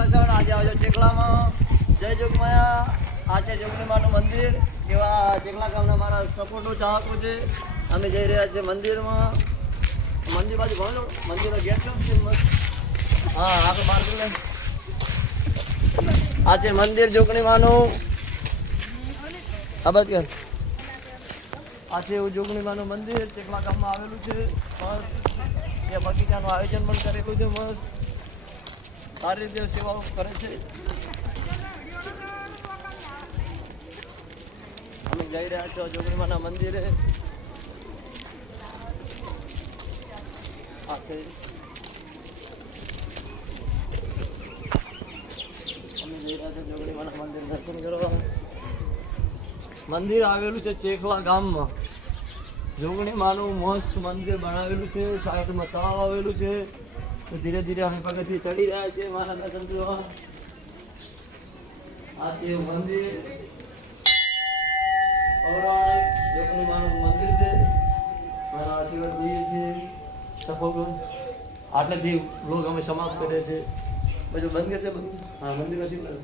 રસણ આજે આવજો ચેકલામાં. જય જોગમાયા. આ છે જોગણીમાનું મંદિર. એવા ચેકલા ગામના મારા સપોર્ટો ચાહકો છે. અમે જઈ રહ્યા છીએ મંદિરમાં. મંદિર બાજુ ભણો. મંદિરનો ગેટ છે મસ્ત. હા આપણે બહાર લે. આ છે મંદિર જોગણીમાનું. આ બસ કે આ છે એવું જોગણીમાનું મંદિર ચેકલા ગામમાં આવેલું છે. મસ્ત એ બગીચાનું આયોજન પણ કરેલું છે. મસ્ત સારી રીતે સેવાઓ કરે છે. અમે જઈ રહ્યા છીએ જોગણીમાના મંદિરે. આ છે અમે જઈ રહ્યા છીએ જોગણીમાના મંદિર દર્શન કરવા. મંદિર આવેલું છે ચેકલા ગામમાં. જોગણીમાનું મસ્ત મંદિર બનાવેલું છે. સાઈડમાં તળાવ આવેલું છે. તો ધીરે ધીરે અમે પગથિયે ચડી રહ્યા છીએ મારા દર્શન કરવા. આ છે મંદિર પૌરાણિક જોગણીમાનું મંદિર છે. મારા આશીર્વાદ દઈએ છીએ સપોર્ટ. આટલેથી લોક અમે સમાપ્ત કરીએ છીએ. બધું બંધ કરશે. હા મંદિર આશીર્વાદ.